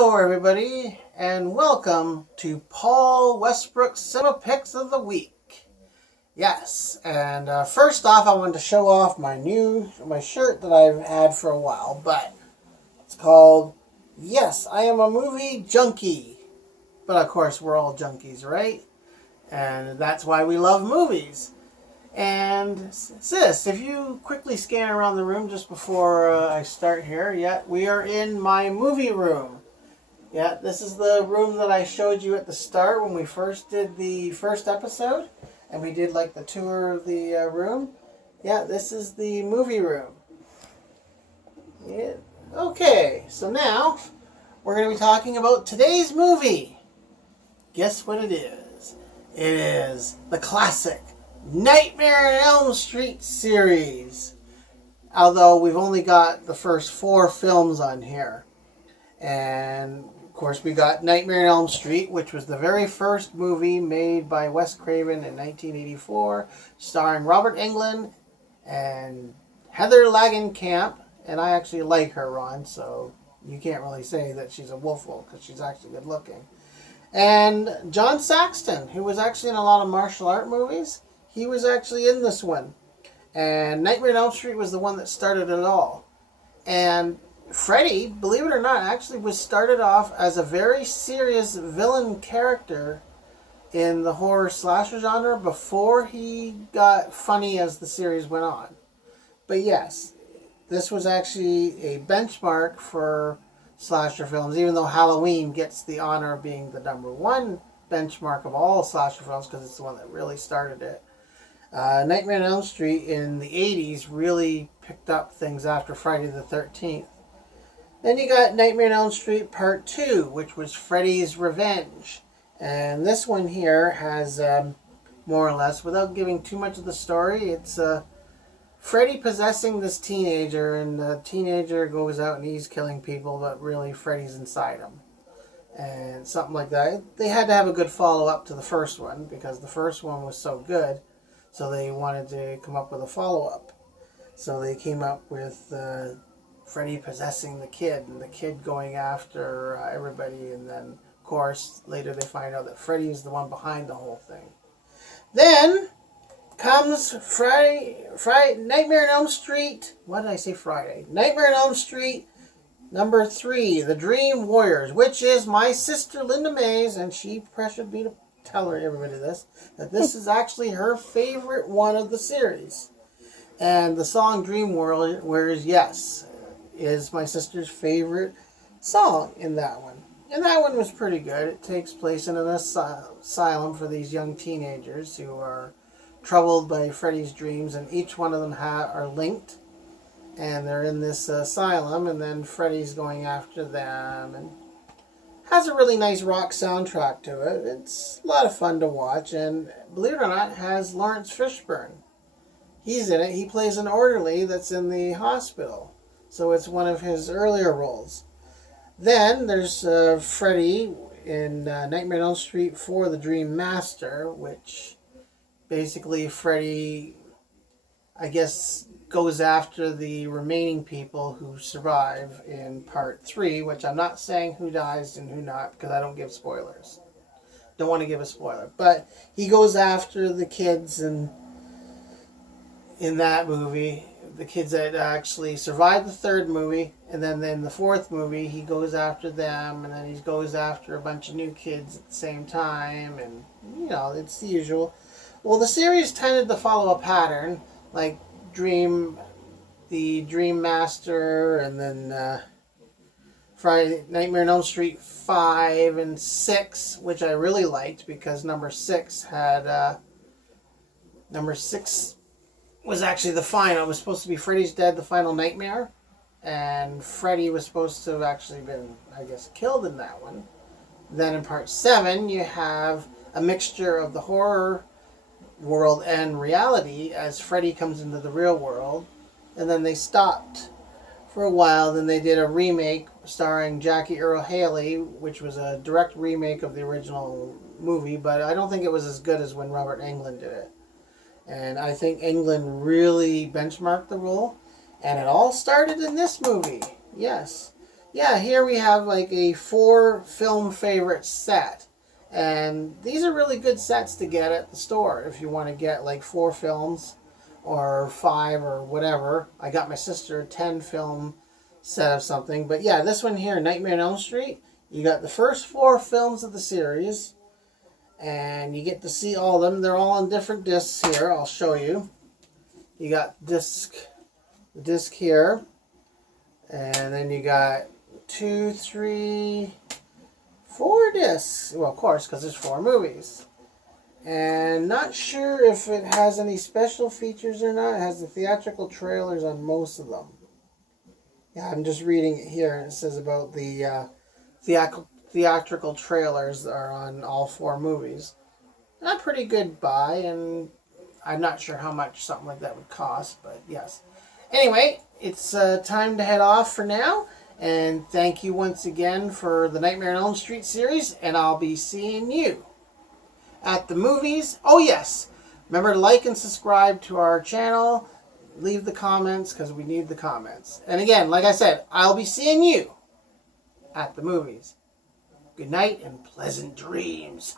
Hello, everybody, and welcome to Paul Westbrook's Cinema Picks of the Week. Yes, and first off, I wanted to show off my shirt that I've had for a while, but it's called Yes, I Am a Movie Junkie. But of course, we're all junkies, right? And that's why we love movies. And sis, if you quickly scan around the room just before I start here, we are in my movie room. Yeah, this is the room that I showed you at the start when we first did the first episode. And we did like the tour of the room. Yeah, this is the movie room. Yeah. Okay, so now we're going to be talking about today's movie. Guess what it is? It is the classic Nightmare on Elm Street series. Although we've only got the first 4 films on here. And of course we got Nightmare on Elm Street, which was the very first movie made by Wes Craven in 1984, starring Robert Englund and Heather Langenkamp. And I actually like her, Ron, so you can't really say that she's a woofle because she's actually good looking. And John Saxon, who was actually in a lot of martial art movies. He was actually in this one. And Nightmare on Elm Street was the one that started it all. And Freddy, believe it or not, actually was started off as a very serious villain character in the horror slasher genre before he got funny as the series went on. But yes, this was actually a benchmark for slasher films, even though Halloween gets the honor of being the #1 benchmark of all slasher films because it's the one that really started it. Nightmare on Elm Street in the 80s really picked up things after Friday the 13th. Then you got Nightmare on Elm Street Part 2, which was Freddy's Revenge. And this one here has, more or less, without giving too much of the story, it's Freddy possessing this teenager, and the teenager goes out and he's killing people, but really Freddy's inside him. And something like that. They had to have a good follow-up to the first one, because the first one was so good. So they wanted to come up with a follow-up. So they came up with Freddy possessing the kid, and the kid going after everybody. And then, of course, later they find out that Freddy is the one behind the whole thing. Then comes Nightmare on Elm Street. What did I say Friday? Nightmare on Elm Street number 3, The Dream Warriors, which is my sister Linda Mays, and she pressured me to tell everybody that this is actually her favorite one of the series. And the song Dream Warriors, yes, is my sister's favorite song in that one. And that one was pretty good. It takes place in an asylum for these young teenagers who are troubled by Freddy's dreams, and each one of them are linked. And they're in this asylum, and then Freddy's going after them, and has a really nice rock soundtrack to it. It's a lot of fun to watch, and believe it or not, has Lawrence Fishburne. He's in it. He plays an orderly that's in the hospital. So it's one of his earlier roles. Then there's Freddy in Nightmare on Elm Street 4, The Dream Master, which basically Freddy, I guess, goes after the remaining people who survive in Part 3, which I'm not saying who dies and who not, because I don't give spoilers. Don't want to give a spoiler. But he goes after the kids in that movie, the kids that actually survived the 3rd movie, and then in the 4th movie, he goes after them, and then he goes after a bunch of new kids at the same time, and, it's the usual. Well, the series tended to follow a pattern, like the Dream Master, and then Nightmare on Elm Street 5 and 6, which I really liked because number 6 was actually the final. It was supposed to be Freddy's Dead, the final nightmare, and Freddy was supposed to have actually been, I guess, killed in that one. Then in Part 7, you have a mixture of the horror world and reality as Freddy comes into the real world. And then they stopped for a while. Then they did a remake starring Jackie Earle Haley, which was a direct remake of the original movie, but I don't think it was as good as when Robert Englund did it. And I think Englund really benchmarked the role. And it all started in this movie. Yes. yeah, here we have like a 4 film favorite set. And these are really good sets to get at the store if you want to get like 4 films or 5 or whatever. I got my sister a 10 film set of something. But yeah, this one here, Nightmare on Elm Street, you got the first 4 films of the series. And you get to see all of them. They're all on different discs here. I'll show you. You got the disc here. And then you got 2, 3, 4 discs. Well, of course, because there's 4 movies. And not sure if it has any special features or not. It has the theatrical trailers on most of them. Yeah, I'm just reading it here, and it says about the theatrical trailers are on all 4 movies. A pretty good buy, and I'm not sure how much something like that would cost, but yes. Anyway, it's time to head off for now, and thank you once again for the Nightmare on Elm Street series, and I'll be seeing you at the movies. Oh yes, remember to like and subscribe to our channel. Leave the comments, because we need the comments. And again, like I said, I'll be seeing you at the movies. Good night and pleasant dreams.